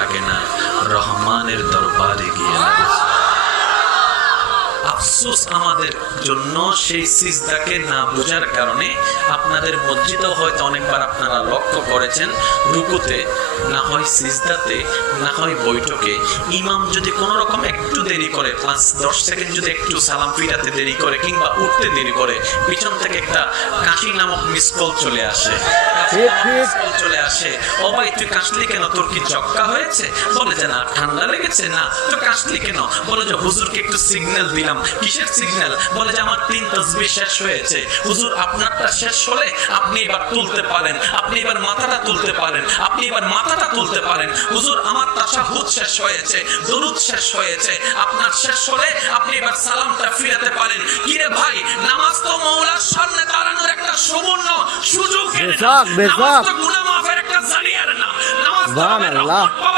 লাগে না, রহমানের দরবারে গিয়ে লাগে। আফসোস আমাদের জন্য সেই সিজদাকে না বোঝার কারণে। আপনাদের মসজিদেও হয়তো অনেকবার আপনারা লক্ষ্য করেছেন, রুকুতে না হয় সিজদাতে না হয় বৈঠকে ইমাম যদি কোনো রকম একটু দেরি করে, 5-10 সেকেন্ড যদি একটু সালাম ফিরাতে দেরি করে কিংবা উঠতে দেরি করে, পিছন থেকে একটা কাশি নামক মিস কল চলে আসে। চলে আসে, ও ভাই তুই কাশলি কেন, তোর কি জক্কা হয়েছে? বলে যে না, ঠান্ডা লেগেছে। না তো কাশলি কেন? বলে যে হুজুরকে একটু সিগন্যাল দিলাম। কিসের সিগন্যাল? বলে যে আমার 3 তাসবিহ শেষ হয়েছে। হুজুর আপনারটা শেষ হলে আপনি এবার তুলতে পারেন, আপনি এবার মাথাটা তুলতে পারেন, আপনি এবার মাথাটা তুলতে পারেন। হুজুর আমার তাশাহুদ শেষ হয়েছে, দরুদ শেষ হয়েছে, আপনার শেষ হলে আপনি এবার সালামটা ফিরাতে পারেন। কি রে ভাই, নামাজ তো মওলার সামনে দাঁড়ানোর একটা সুবর্ণ সুযোগ, নামাজ তো গুনাহ মাফের একটা জারিয়ার নাম, নামাজ তো